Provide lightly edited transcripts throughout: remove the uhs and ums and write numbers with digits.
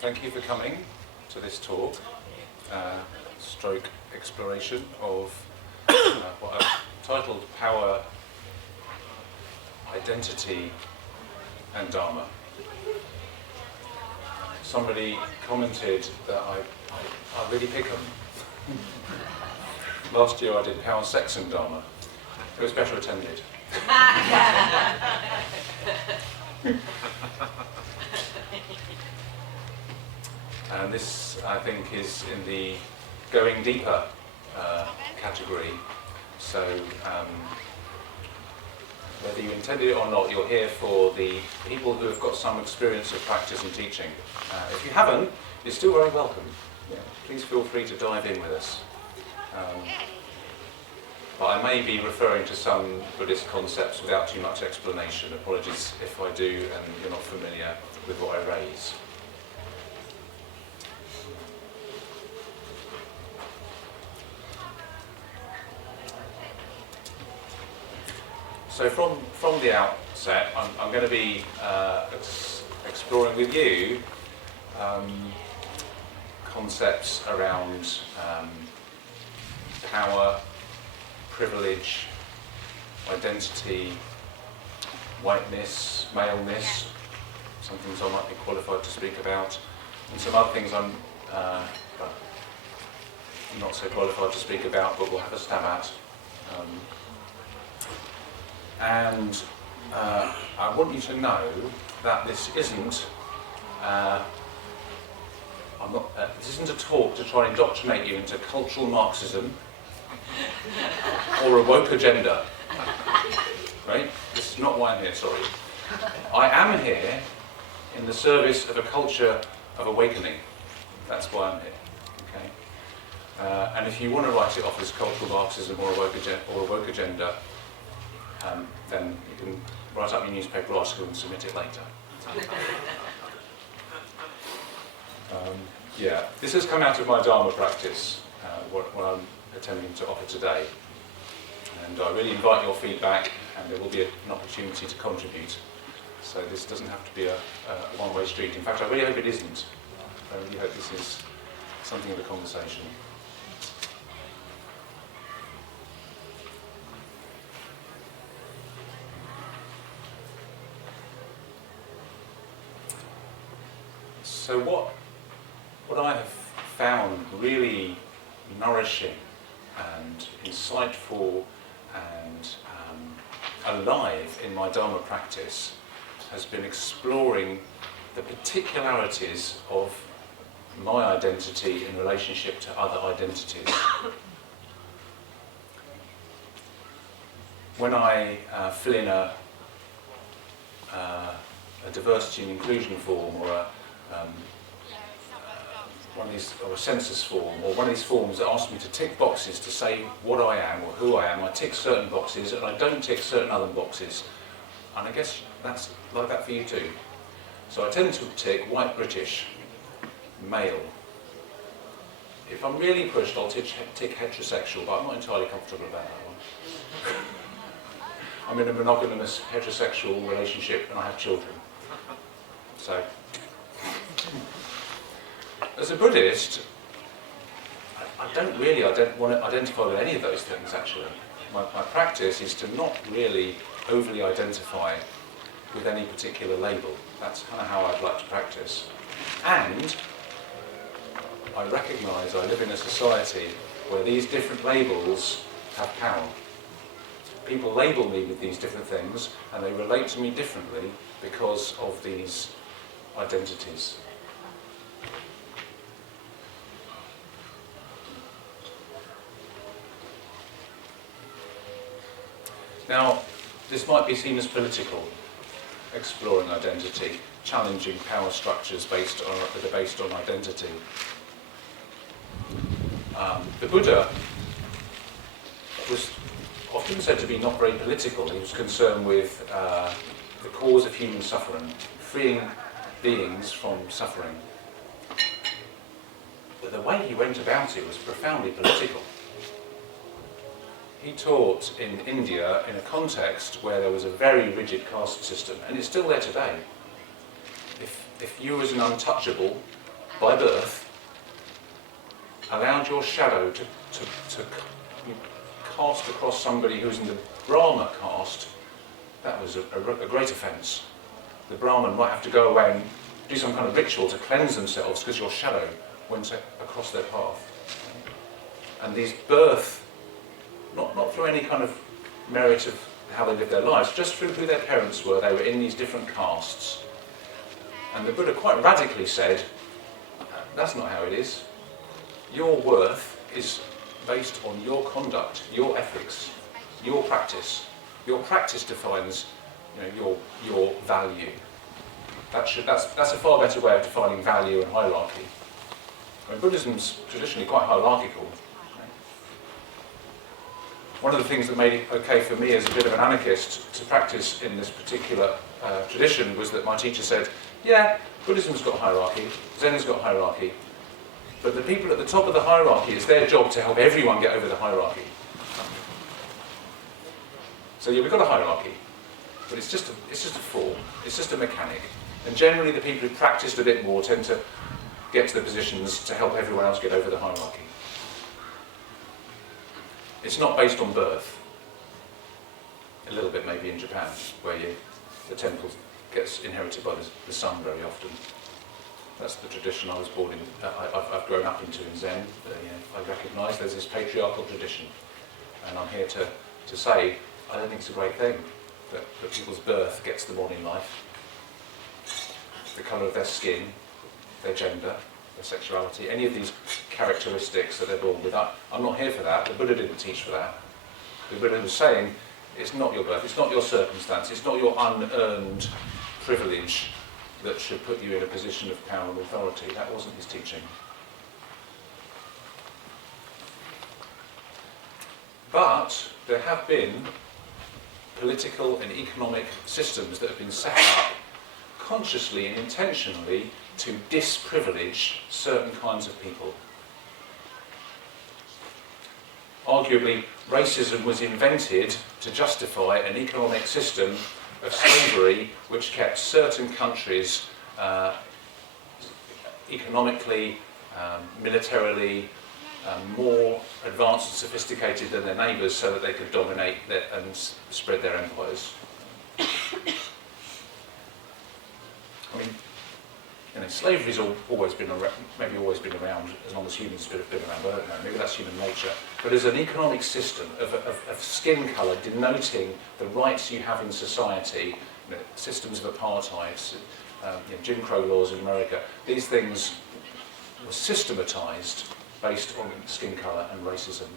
Thank you for coming to this talk, stroke exploration of what I've titled Power, Identity and Dharma. Somebody commented that I really pick them. Last year I did Power, Sex and Dharma. It was better attended. And this, I think, is in the going deeper category. So, whether you intended it or not, you're here for the people who have got some experience of practice and teaching. If you haven't, you're still very welcome. Yeah, please feel free to dive in with us. But I may be referring to some Buddhist concepts without too much explanation. Apologies if I do and you're not familiar with what I raise. So from the outset, I'm going to be exploring with you concepts around power, privilege, identity, whiteness, maleness, some things I might be qualified to speak about, and some other things I'm not so qualified to speak about, but we'll have a stab at. And I want you to know that this isn't this isn't a talk to try and indoctrinate you into cultural Marxism or a woke agenda. Right? This is not why I'm here, sorry. I am here in the service of a culture of awakening. That's why I'm here. Okay? And if you want to write it off as cultural Marxism or a woke agenda, then you can write up your newspaper article and submit it later. Yeah, this has come out of my Dharma practice, what I'm attempting to offer today. And I really invite your feedback, and there will be an opportunity to contribute. So this doesn't have to be a one-way street. In fact, I really hope it isn't. I really hope this is something of a conversation. So what I have found really nourishing and insightful and alive in my Dharma practice has been exploring the particularities of my identity in relationship to other identities. When I fill in a diversity and inclusion form or one of these, or a census form, or one of these forms that asks me to tick boxes to say what I am or who I am, I tick certain boxes and I don't tick certain other boxes. And I guess that's like that for you too. So I tend to tick white British, male. If I'm really pushed, I'll tick heterosexual, but I'm not entirely comfortable about that one. I'm in a monogamous heterosexual relationship and I have children. So, as a Buddhist, I don't really want to identify with any of those things, actually. My practice is to not really overly identify with any particular label. That's kind of how I'd like to practice. And I recognise I live in a society where these different labels have power. People label me with these different things, and they relate to me differently because of these identities. Now, this might be seen as political, exploring identity, challenging power structures that are based on identity. The Buddha was often said to be not very political. He was concerned with the cause of human suffering, freeing beings from suffering. But the way he went about it was profoundly political. He taught in India in a context where there was a very rigid caste system, and it's still there today. If you as an untouchable by birth, allowed your shadow to cast across somebody who's in the Brahma caste, that was a great offence. The Brahmin might have to go away and do some kind of ritual to cleanse themselves because your shadow went across their path. And these birth, not through any kind of merit of how they lived their lives, just through who their parents were. They were in these different castes. And the Buddha quite radically said, that's not how it is. Your worth is based on your conduct, your ethics, your practice. Your practice defines, your value. That's a far better way of defining value and hierarchy. I mean, Buddhism's traditionally quite hierarchical. One of the things that made it okay for me as a bit of an anarchist to practice in this particular tradition was that my teacher said, yeah, Buddhism's got hierarchy, Zen has got hierarchy, but the people at the top of the hierarchy, it's their job to help everyone get over the hierarchy. So yeah, we've got a hierarchy, but it's just a form, it's just a mechanic. And generally the people who practiced a bit more tend to get to the positions to help everyone else get over the hierarchy. It's not based on birth. A little bit maybe in Japan, where the temple gets inherited by the son very often. That's the tradition I was born in. I've grown up into in Zen. I recognise there's this patriarchal tradition, and I'm here to say I don't think it's a great thing that people's birth gets them on in life. The colour of their skin, their gender, their sexuality, any of these characteristics that they're born with. I'm not here for that. The Buddha didn't teach for that. The Buddha was saying it's not your birth, it's not your circumstance, it's not your unearned privilege that should put you in a position of power and authority. That wasn't his teaching. But there have been political and economic systems that have been set up consciously and intentionally to disprivilege certain kinds of people. Arguably, racism was invented to justify an economic system of slavery which kept certain countries economically, militarily, more advanced and sophisticated than their neighbours so that they could dominate and spread their empires. I mean, slavery's always been around, maybe always been around as long as humans have been around, I don't know, maybe that's human nature. But as an economic system of skin colour denoting the rights you have in society, systems of apartheid, Jim Crow laws in America, these things were systematised based on skin colour and racism.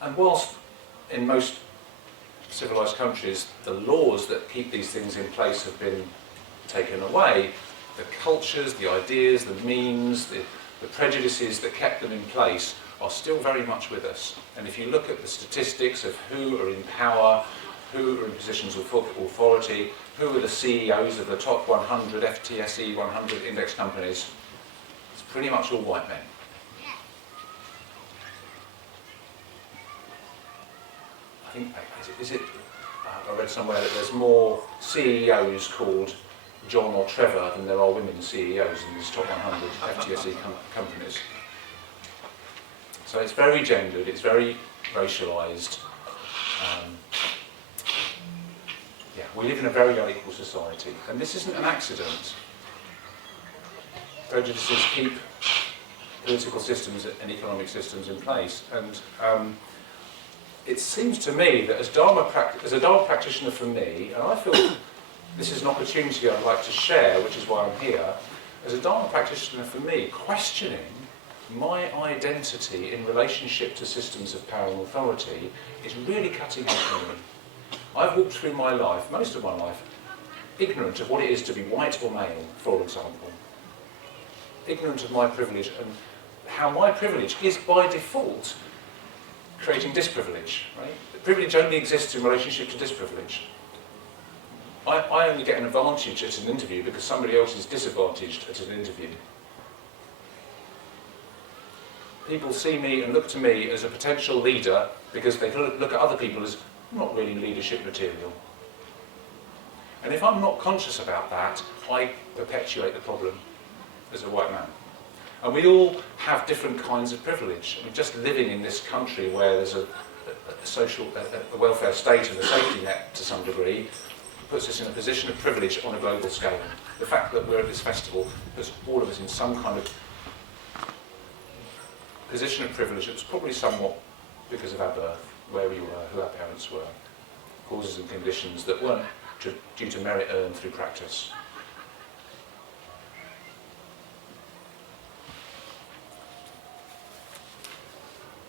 And whilst in most civilised countries the laws that keep these things in place have been taken away, the cultures, the ideas, the memes, the prejudices that kept them in place are still very much with us. And if you look at the statistics of who are in power, who are in positions of authority, who are the CEOs of the top 100 FTSE 100 index companies, it's pretty much all white men. I think, I read somewhere that there's more CEOs called John or Trevor than there are women CEOs in these top 100 FTSE companies. So it's very gendered, it's very racialised. We live in a very unequal society, and this isn't an accident. Prejudices keep political systems and economic systems in place, and it seems to me that as a Dharma practitioner for me, and I feel this is an opportunity I'd like to share, which is why I'm here, as a Dharma practitioner for me, questioning my identity in relationship to systems of power and authority is really cutting edge for me. I've walked through my life, most of my life, ignorant of what it is to be white or male, for example. Ignorant of my privilege and how my privilege is by default creating disprivilege, right? Privilege only exists in relationship to disprivilege. I only get an advantage at an interview because somebody else is disadvantaged at an interview. People see me and look to me as a potential leader because they look at other people as not really leadership material. And if I'm not conscious about that, I perpetuate the problem as a white man. And we all have different kinds of privilege. I mean, just living in this country where there's a social, a welfare state and a safety net to some degree, puts us in a position of privilege on a global scale. The fact that we're at this festival puts all of us in some kind of position of privilege that's probably somewhat because of our birth, where we were, who our parents were, causes and conditions that weren't due to merit earned through practice.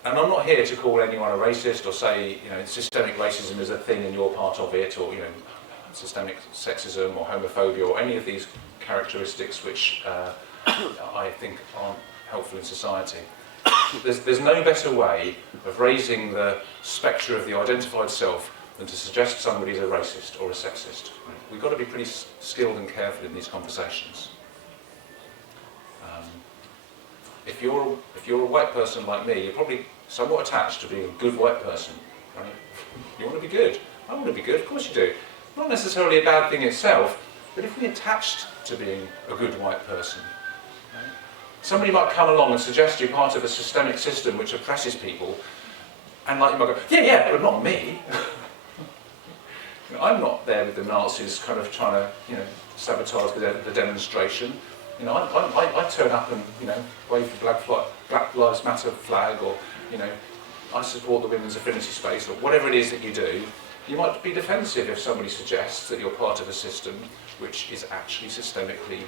And I'm not here to call anyone a racist or say, systemic racism is a thing and you're part of it, or, systemic sexism or homophobia or any of these characteristics which I think aren't helpful in society. There's no better way of raising the spectre of the identified self than to suggest somebody's a racist or a sexist. We've got to be pretty skilled and careful in these conversations. If you're a white person like me, you're probably somewhat attached to being a good white person. Right? You want to be good. I want to be good, of course you do. Not necessarily a bad thing itself, but if we're attached to being a good white person, right? Somebody might come along and suggest you're part of a systemic system which oppresses people, and you might go, yeah, but not me. I'm not there with the Nazis kind of trying to, sabotage the demonstration. I turn up and, wave the Black Lives Matter flag, or, I support the women's affinity space, or whatever it is that you do. You might be defensive if somebody suggests that you're part of a system which is actually systemically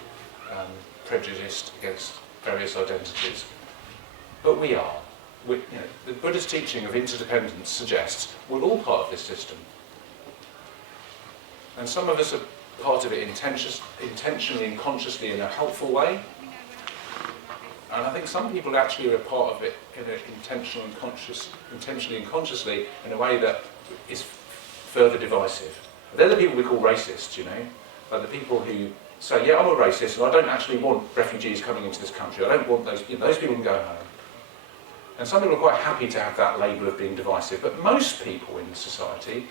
prejudiced against various identities. But we are. The Buddhist teaching of interdependence suggests we're all part of this system. And some of us are part of it intentionally and consciously in a helpful way. And I think some people actually are a part of it in an intentionally and consciously in a way that is further divisive. They're the people we call racists, Like the people who say, yeah, I'm a racist and I don't actually want refugees coming into this country. I don't want those people can go home. And some people are quite happy to have that label of being divisive, but most people in society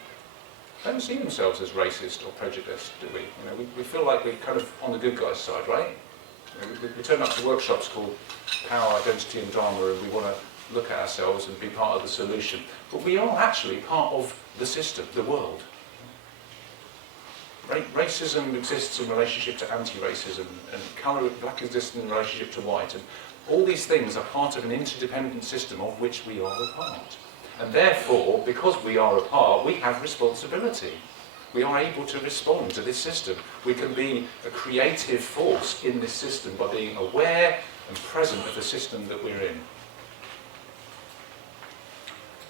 don't see themselves as racist or prejudiced, do we? We feel like we're kind of on the good guys' side, right? We turn up to workshops called Power, Identity and Dharma, and we want to look at ourselves and be part of the solution. But we are actually part of the system, the world. Racism exists in relationship to anti-racism, and colour, black exists in relationship to white, and all these things are part of an interdependent system of which we are a part. And therefore, because we are a part, we have responsibility. We are able to respond to this system. We can be a creative force in this system by being aware and present of the system that we're in.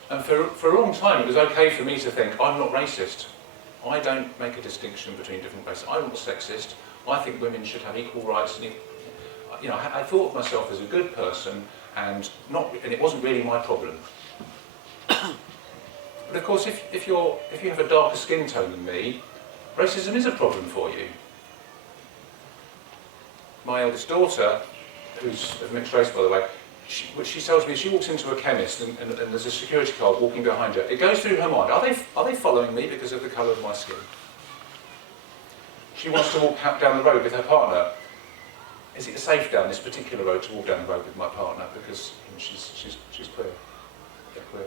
And for a long time, it was okay for me to think, I'm not racist. I don't make a distinction between different races. I'm not sexist. I think women should have equal rights. And I thought of myself as a good person, and it wasn't really my problem. But of course, if you have a darker skin tone than me, racism is a problem for you. My eldest daughter, who's of mixed race by the way, she tells me she walks into a chemist and there's a security guard walking behind her. It goes through her mind, are they following me because of the colour of my skin? She wants to walk down the road with her partner. Is it safe down this particular road to walk down the road with my partner because she's queer? They're queer.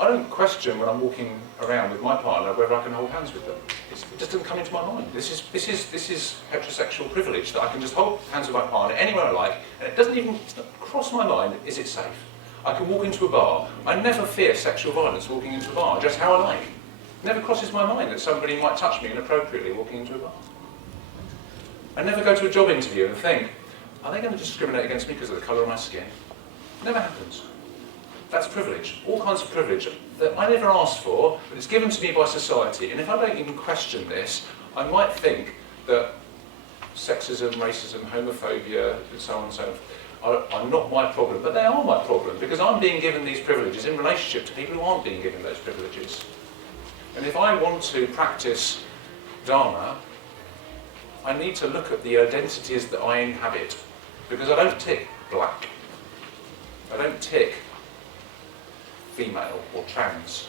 I don't question when I'm walking around with my partner whether I can hold hands with them. It just doesn't come into my mind. This is heterosexual privilege, that I can just hold hands with my partner anywhere I like, and it doesn't even cross my mind, is it safe? I can walk into a bar. I never fear sexual violence walking into a bar, just how I like. It never crosses my mind that somebody might touch me inappropriately walking into a bar. I never go to a job interview and think, are they going to discriminate against me because of the colour of my skin? It never happens. That's privilege, all kinds of privilege that I never asked for, but it's given to me by society. And if I don't even question this, I might think that sexism, racism, homophobia, and so on and so forth are not my problem, but they are my problem because I'm being given these privileges in relationship to people who aren't being given those privileges. And if I want to practice Dharma, I need to look at the identities that I inhabit, because I don't tick black, I don't tick female or trans,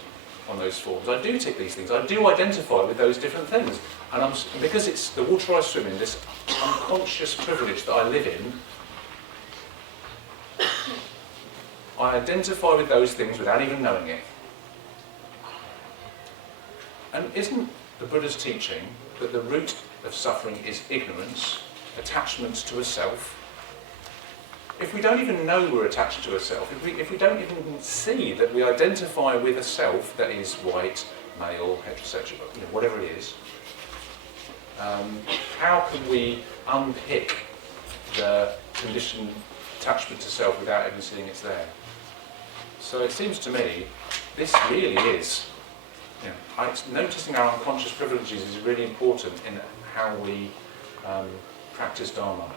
on those forms. I do tick these things. I do identify with those different things. And because it's the water I swim in, this unconscious privilege that I live in, I identify with those things without even knowing it. And isn't the Buddha's teaching that the root of suffering is ignorance, attachment to a self? If we don't even know we're attached to a self, if we don't even see that we identify with a self that is white, male, heterosexual, whatever it is, how can we unpick the conditioned attachment to self without even seeing it's there? So it seems to me this really is, noticing our unconscious privileges is really important in how we practice Dharma.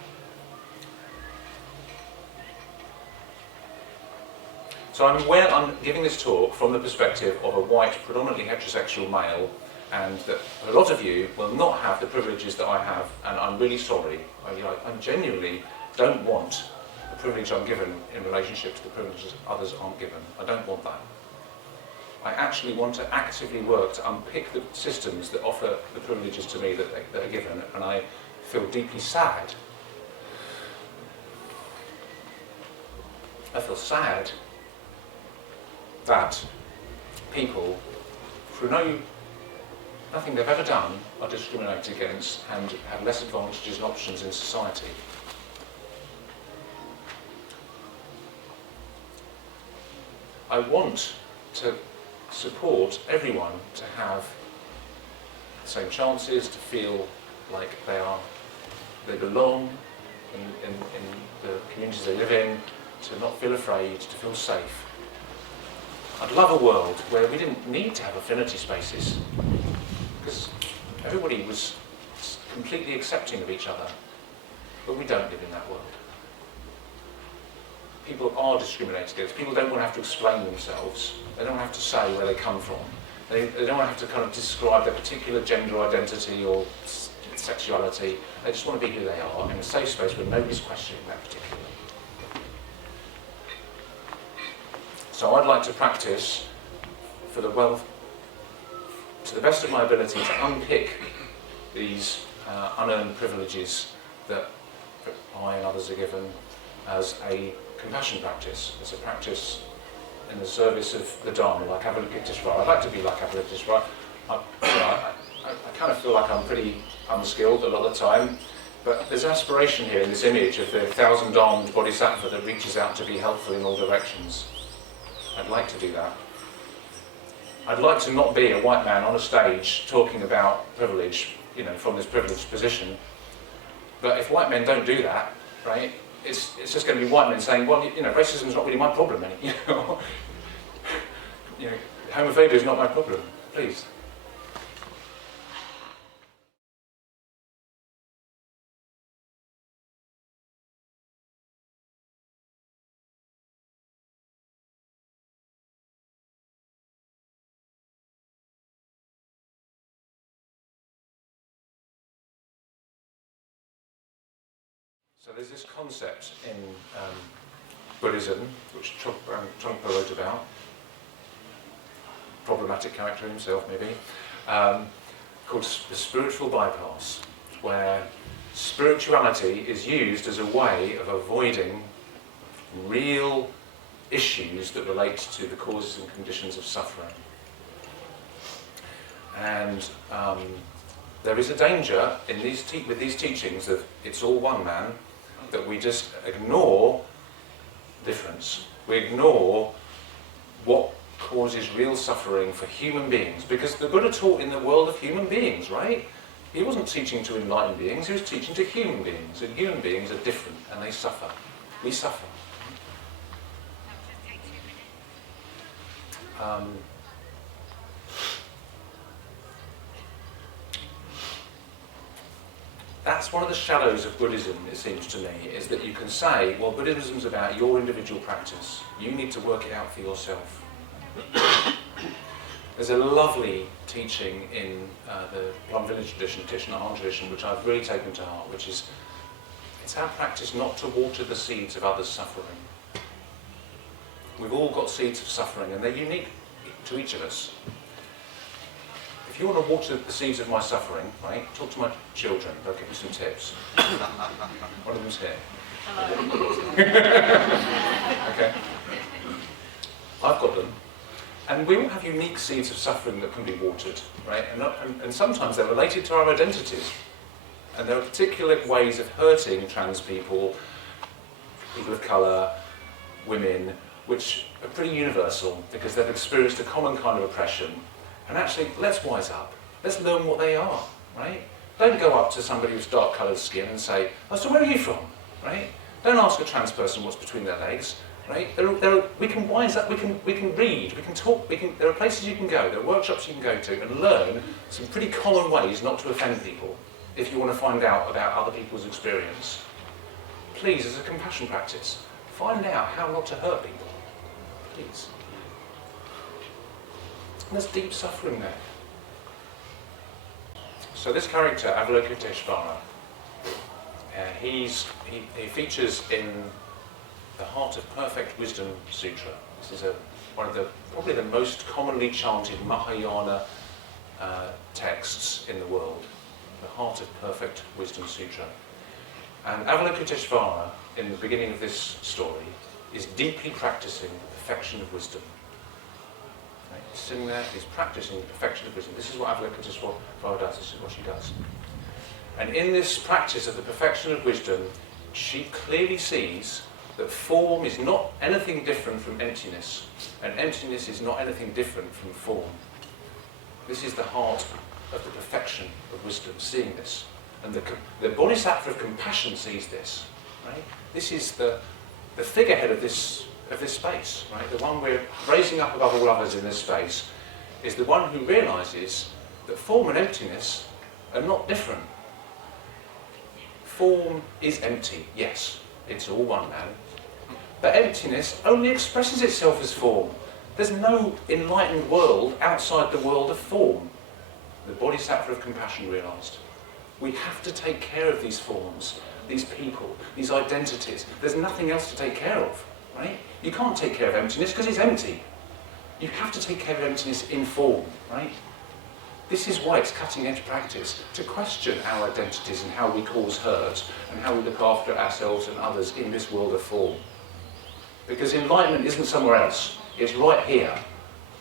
So I'm giving this talk from the perspective of a white, predominantly heterosexual male, and that a lot of you will not have the privileges that I have, and I'm really sorry. I genuinely don't want the privilege I'm given in relationship to the privileges others aren't given. I don't want that. I actually want to actively work to unpick the systems that offer the privileges to me that are given, and I feel deeply sad. I feel sad that people, through nothing they've ever done, are discriminated against and have less advantages and options in society. I want to support everyone to have the same chances, to feel like they belong in the communities they live in, to not feel afraid, to feel safe. I'd love a world where we didn't need to have affinity spaces, because everybody was completely accepting of each other, but we don't live in that world. People are discriminated against. People don't want to have to explain themselves. They don't have to say where they come from. They don't want to have to kind of describe their particular gender identity or sexuality. They just want to be who they are in a safe space where nobody's questioning that particularly. So I'd like to practice to the best of my ability, to unpick these unearned privileges that I and others are given as a compassion practice, as a practice in the service of the Dharma, like Avalokiteshvara. I'd like to be like Avalokiteshvara. I kind of feel like I'm pretty unskilled a lot of the time, but there's aspiration here in this image of the 1,000-armed bodhisattva that reaches out to be helpful in all directions. I'd like to do that. I'd like to not be a white man on a stage talking about privilege, from this privileged position. But if white men don't do that, right, it's just going to be white men saying, well, racism is not really my problem, homophobia is not my problem. Please. So there's this concept in Buddhism, which Trungpa wrote about, problematic character himself maybe, called the spiritual bypass, where spirituality is used as a way of avoiding real issues that relate to the causes and conditions of suffering. And there is a danger in with these teachings of it's all one man, that we just ignore difference. We ignore what causes real suffering for human beings, because the Buddha taught in the world of human beings, right? He wasn't teaching to enlightened beings, he was teaching to human beings, and human beings are different and they suffer. We suffer. That's one of the shadows of Buddhism, it seems to me, is that you can say, well, Buddhism's about your individual practice. You need to work it out for yourself. There's a lovely teaching in the Plum Village tradition, Thich Nhat Hanh tradition, which I've really taken to heart, which is, it's our practice not to water the seeds of others' suffering. We've all got seeds of suffering, and they're unique to each of us. If you want to water the seeds of my suffering, right, talk to my children, they'll give you some tips. One of them's here. Okay. I've got them. And we all have unique seeds of suffering that can be watered, right? And sometimes they're related to our identities. And there are particular ways of hurting trans people, people of colour, women, which are pretty universal because they've experienced a common kind of oppression. And actually, let's wise up. Let's learn what they are, right? Don't go up to somebody with dark-coloured skin and say, oh, so where are you from, right? Don't ask a trans person what's between their legs, right? We can wise up, we can read, we can talk, there are places you can go, there are workshops you can go to and learn some pretty common ways not to offend people if you want to find out about other people's experience. Please, as a compassion practice, find out how not to hurt people, please. And there's deep suffering there. So this character, Avalokiteshvara, he features in the Heart of Perfect Wisdom Sutra. This is one of the probably the most commonly chanted Mahayana texts in the world. The Heart of Perfect Wisdom Sutra. And Avalokiteshvara, in the beginning of this story, is deeply practicing the perfection of wisdom. Right? He's sitting there, he's practicing the perfection of wisdom. This is what Avalokiteshvara does, this is what she does. And in this practice of the perfection of wisdom, she clearly sees that form is not anything different from emptiness, and emptiness is not anything different from form. This is the heart of the perfection of wisdom, seeing this. And the Bodhisattva of compassion sees this. Right? This is the figurehead of this space. Right? The one we're raising up above all others in this space is the one who realises that form and emptiness are not different. Form is empty, yes, it's all one, man. But emptiness only expresses itself as form. There's no enlightened world outside the world of form. The Bodhisattva of compassion realised. We have to take care of these forms, these people, these identities. There's nothing else to take care of, right? You can't take care of emptiness because it's empty. You have to take care of emptiness in form, right? This is why it's cutting-edge practice, to question our identities and how we cause hurt and how we look after ourselves and others in this world of form. Because enlightenment isn't somewhere else. It's right here,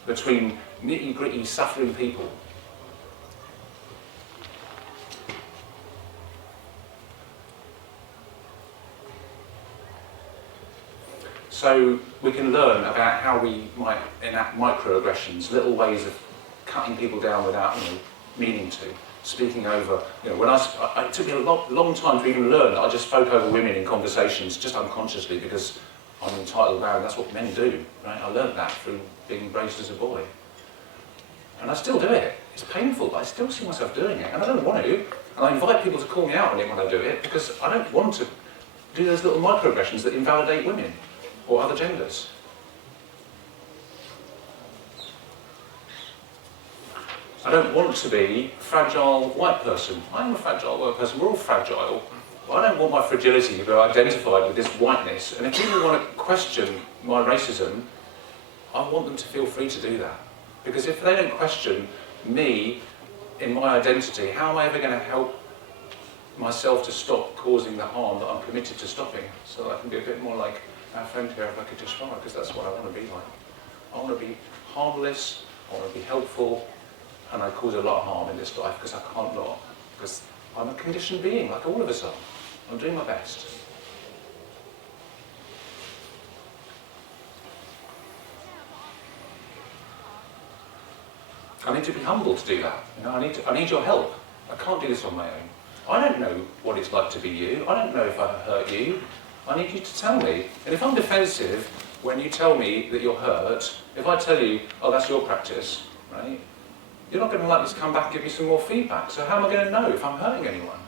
between nitty-gritty suffering people. So we can learn about how we might enact microaggressions, little ways of cutting people down without meaning to, speaking over. When it took me a long time to even learn that I just spoke over women in conversations, just unconsciously, because I'm an entitled man, that's what men do, right? I learned that through being raised as a boy. And I still do it. It's painful, but I still see myself doing it, and I don't want to. And I invite people to call me out on it when I do it, because I don't want to do those little microaggressions that invalidate women or other genders. I don't want to be a fragile white person. I'm a fragile white person, we're all fragile. But I don't want my fragility to be identified with this whiteness. And if people want to question my racism, I want them to feel free to do that. Because if they don't question me in my identity, how am I ever going to help myself to stop causing the harm that I'm committed to stopping? So that I can be a bit more like our friend here, like a Dishvara, because that's what I want to be like. I want to be harmless, I want to be helpful, and I cause a lot of harm in this life because I can't not. Because I'm a conditioned being, like all of us are. I'm doing my best. I need to be humble to do that. I need your help. I can't do this on my own. I don't know what it's like to be you. I don't know if I hurt you. I need you to tell me. And if I'm defensive when you tell me that you're hurt, if I tell you, oh, that's your practice, right? You're not going to like me to come back and give you some more feedback. So how am I going to know if I'm hurting anyone?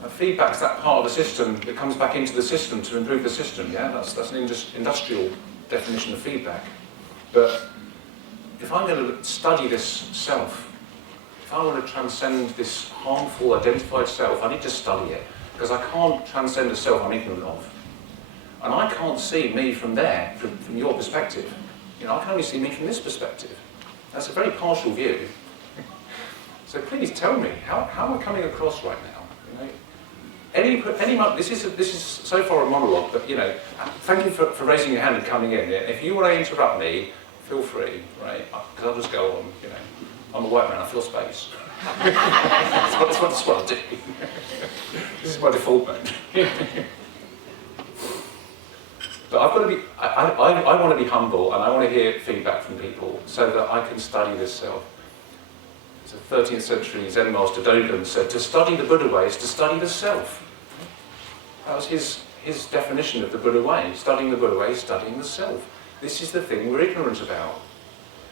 And feedback's that part of the system that comes back into the system to improve the system, yeah? That's an industrial definition of feedback. But if I'm going to study this self, if I want to transcend this harmful identified self, I need to study it. Because I can't transcend a self I'm ignorant of. And I can't see me from there, from your perspective. You know, I can only see me from this perspective. That's a very partial view. So please tell me, how am I coming across right now? You know, this is so far a monologue, but you know, thank you for raising your hand and coming in. If you want to interrupt me, feel free, right? Because I'll just go on. You know, I'm a white man. I feel space. That's what I do. This is my default mode. But I've got to be. I want to be humble, and I want to hear feedback from people so that I can study this self. So 13th century Zen master Dogen said, to study the Buddha way is to study the self. That was his definition of the Buddha way. Studying the Buddha way is studying the self. This is the thing we're ignorant about.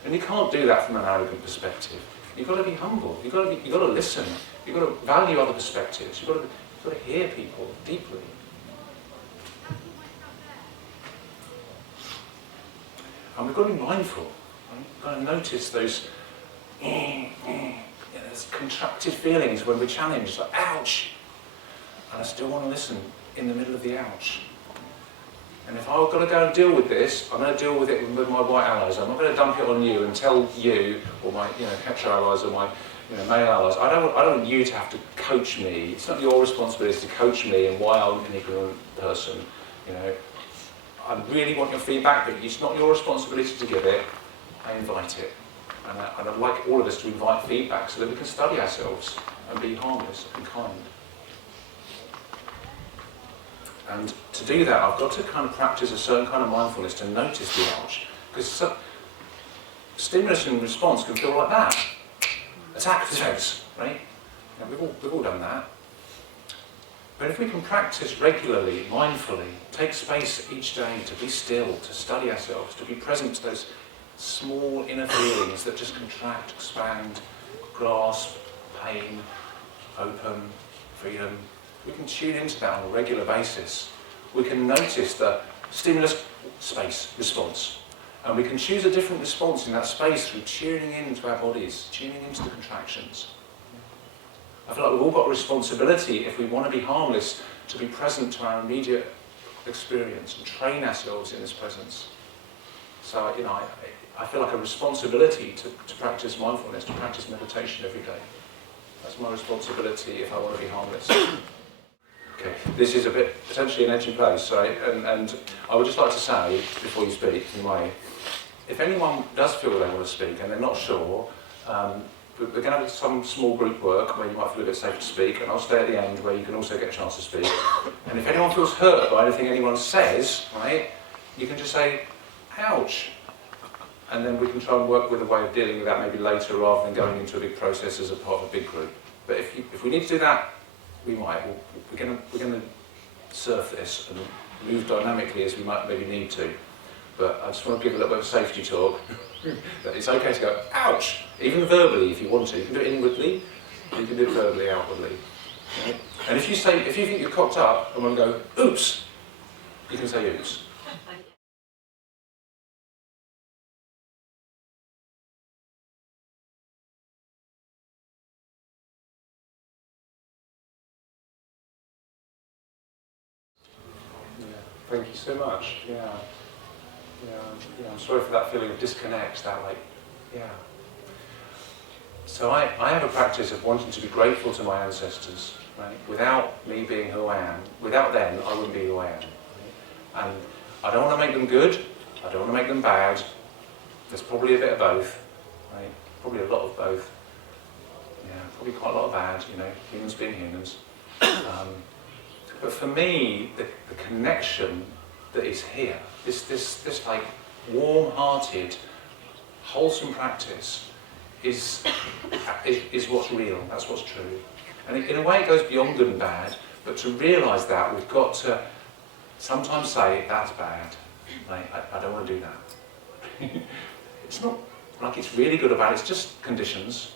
And you can't do that from an arrogant perspective. You've got to be humble. You've got to listen. You've got to value other perspectives. You've got to hear people deeply. And we've got to be mindful. Right? We've got to notice those contracted feelings when we're challenged, like ouch, and I still want to listen in the middle of the ouch. And if I've got to go and deal with this, I'm going to deal with it with my white allies. I'm not going to dump it on you and tell you, or my hetero allies, or my male allies. I don't want you to have to coach me. It's not your responsibility to coach me and why I'm an ignorant person. You know, I really want your feedback, but it's not your responsibility to give it. I invite it. And I'd like all of us to invite feedback so that we can study ourselves and be harmless and kind. And to do that, I've got to kind of practice a certain kind of mindfulness to notice the ouch. Because stimulus and response can feel like that. Attack, defense, right? You know, we've all done that. But if we can practice regularly, mindfully, take space each day to be still, to study ourselves, to be present to those small inner feelings that just contract, expand, grasp, pain, open, freedom. We can tune into that on a regular basis. We can notice the stimulus, space, response. And we can choose a different response in that space through tuning into our bodies, tuning into the contractions. I feel like we've all got a responsibility, if we want to be harmless, to be present to our immediate experience and train ourselves in this presence. So, you know, I feel like a responsibility to practice mindfulness, to practice meditation every day. That's my responsibility if I want to be harmless. Okay, this is a bit potentially an edgy place, right? And I would just like to say, before you speak, in my, if anyone does feel they want to speak and they're not sure, we're going to have some small group work where you might feel a bit safe to speak, and I'll stay at the end where you can also get a chance to speak. And if anyone feels hurt by anything anyone says, right, you can just say, ouch. And then we can try and work with a way of dealing with that maybe later rather than going into a big process as a part of a big group. But if we need to do that, we might. We're going to surf this and move dynamically as we might maybe need to. But I just want to give a little bit of safety talk. That it's okay to go, ouch, even verbally if you want to. You can do it inwardly, you can do it verbally, outwardly. Okay? And if you think you're cocked up and want to go, oops, you can say oops. Thank you so much. Yeah, I'm sorry for that feeling of disconnect, So I have a practice of wanting to be grateful to my ancestors, right? Without me being who I am, without them, I wouldn't be who I am. Right? And I don't want to make them good, I don't want to make them bad. There's probably a bit of both, right? Probably a lot of both. Yeah, probably quite a lot of bad, humans being humans. But for me, the connection that is here, this like warm-hearted, wholesome practice is what's real. That's what's true. And in a way, it goes beyond good and bad. But to realise that, we've got to sometimes say that's bad. Like, I don't want to do that. It's not like it's really good or bad. It's just conditions.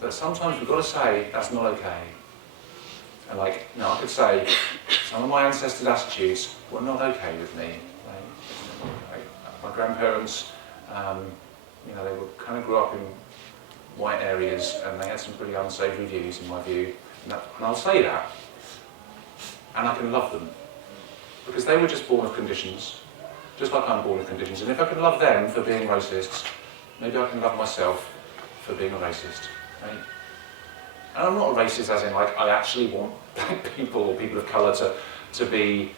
But sometimes we've got to say that's not okay. And I could say, some of my ancestors' attitudes were not okay with me. My grandparents, they kind of grew up in white areas and they had some pretty unsavoury views in my view. And I'll say that, and I can love them. because they were just born of conditions, just like I'm born of conditions. And if I can love them for being racists, maybe I can love myself for being a racist, right? And I'm not a racist as in like I actually want black people or people of colour to be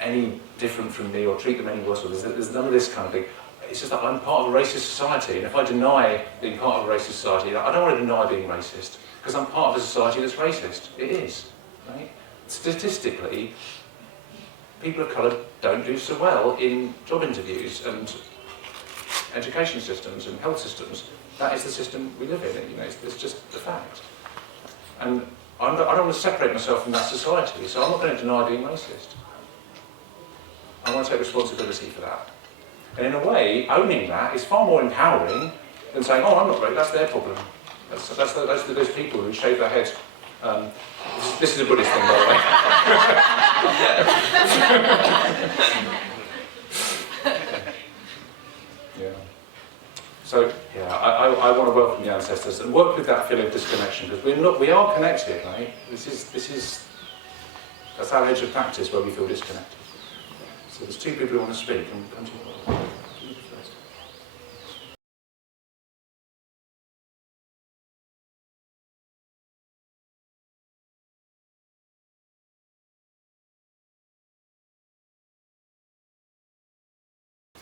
any different from me or treat them any worse. There's none of this kind of thing. It's just that I'm part of a racist society, and if I deny being part of a racist society, I don't want to deny being racist, because I'm part of a society that's racist. It is, right? Statistically, people of colour don't do so well in job interviews and education systems and health systems. That is the system we live in. You know, it's just a fact. And I don't want to separate myself from that society, so I'm not going to deny being racist. I want to take responsibility for that. And in a way, owning that is far more empowering than saying, oh, I'm not racist, that's their problem. That's those people who shave their heads. This is a Buddhist thing, by the way. Yeah. So, yeah, I want to welcome the ancestors and work with that feeling of disconnection, because we are connected, right? That's our edge of practice where we feel disconnected. So there's two people who want to speak, and come to you.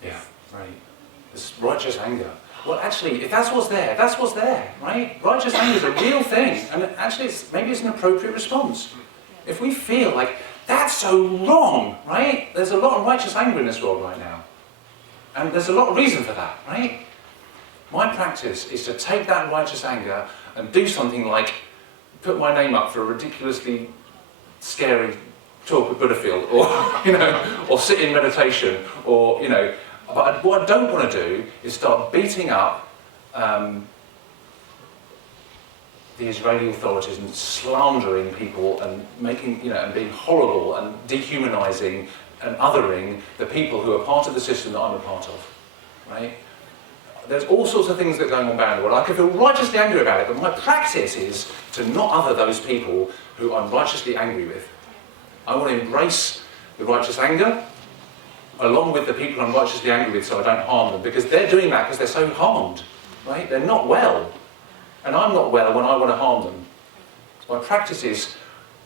Yeah, right. This righteous anger. Well, actually, if that's what's there, that's what's there, right? Righteous anger is a real thing, and actually, maybe it's an appropriate response. If we feel like that's so wrong, right? There's a lot of righteous anger in this world right now, and there's a lot of reason for that, right? My practice is to take that righteous anger and do something like put my name up for a ridiculously scary talk at Buddhafield, or or sit in meditation, or But what I don't want to do is start beating up the Israeli authorities and slandering people and making, and being horrible and dehumanising and othering the people who are part of the system that I'm a part of, right? There's all sorts of things that are going on around the world. I can feel righteously angry about it, but my practice is to not other those people who I'm righteously angry with. I want to embrace the righteous anger along with the people I'm righteously angry with, so I don't harm them, because they're doing that because they're so harmed, right? They're not well, and I'm not well when I want to harm them. So my practice is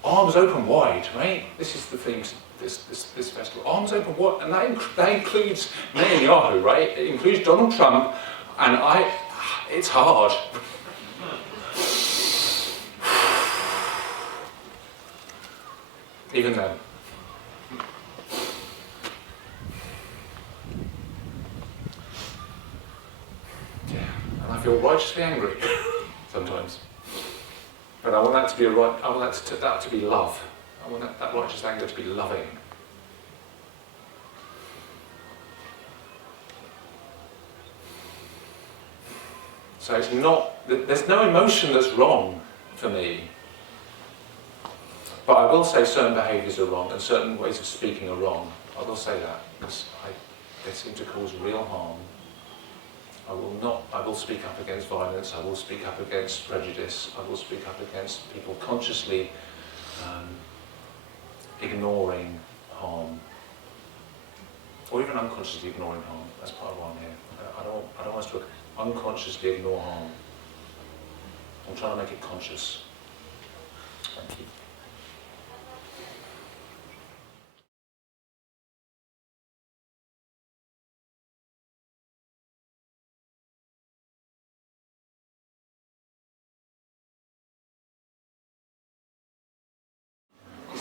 arms open wide, right? This is the theme to this festival. Arms open wide, and that includes Netanyahu, right? It includes Donald Trump, and it's hard. Even then. I feel righteously angry sometimes, but I want that to be I want that to be love. I want that righteous anger to be loving. So it's not. There's no emotion that's wrong for me, but I will say certain behaviours are wrong and certain ways of speaking are wrong. I will say that because they seem to cause real harm. I will speak up against violence, I will speak up against prejudice, I will speak up against people consciously ignoring harm, or even unconsciously ignoring harm. That's part of why I'm here. I don't want us to unconsciously ignore harm. I'm trying to make it conscious. Thank you.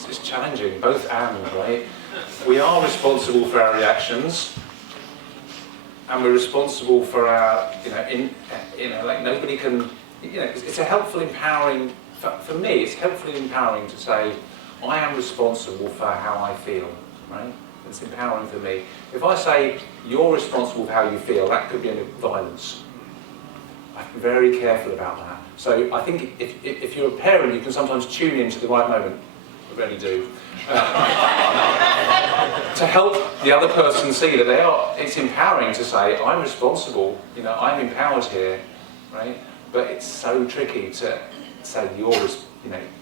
It's challenging, both and, right? We are responsible for our reactions, and we're responsible for our, like nobody can, it's a helpful, empowering, for me, it's helpfully empowering to say, I am responsible for how I feel, right? It's empowering for me. If I say, you're responsible for how you feel, that could be a violence. I'm very careful about that. So I think if you're a parent, you can sometimes tune into the right moment. I really do. To help the other person see that it's empowering to say, I'm responsible, I'm empowered here, right? But it's so tricky to say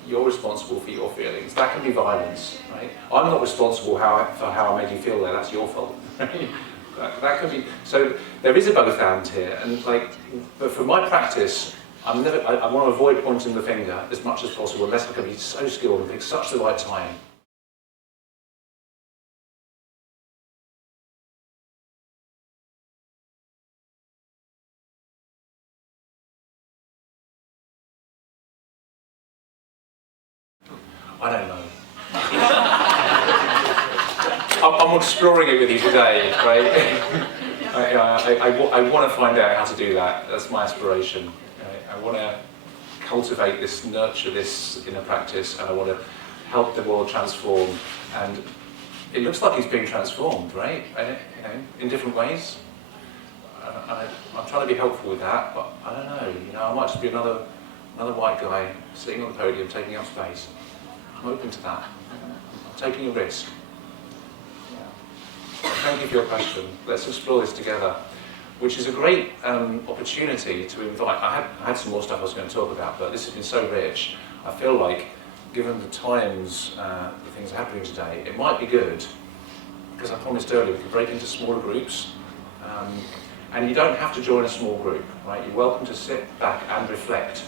you're responsible for your feelings. That can be violence, right? I'm not responsible for how I made you feel there. That's your fault. That could be. So there is a both and here, and but for my practice, I want to avoid pointing the finger as much as possible, unless I can be so skilled and pick such the right time. I don't know. I'm exploring it with you today, right? I want to find out how to do that. That's my aspiration. Right? I want to cultivate this, nurture this inner practice, and I want to help the world transform. And it looks like it's being transformed, right? In different ways. I'm trying to be helpful with that, but I don't know. I might just be another white guy sitting on the podium, taking up space. I'm open to that. I'm taking a risk. Thank you for your question. Let's explore this together, which is a great opportunity to invite. I had some more stuff I was going to talk about, but this has been so rich. I feel like, given the times, the things happening today, it might be good, because I promised earlier, we could break into smaller groups. And you don't have to join a small group, right? You're welcome to sit back and reflect.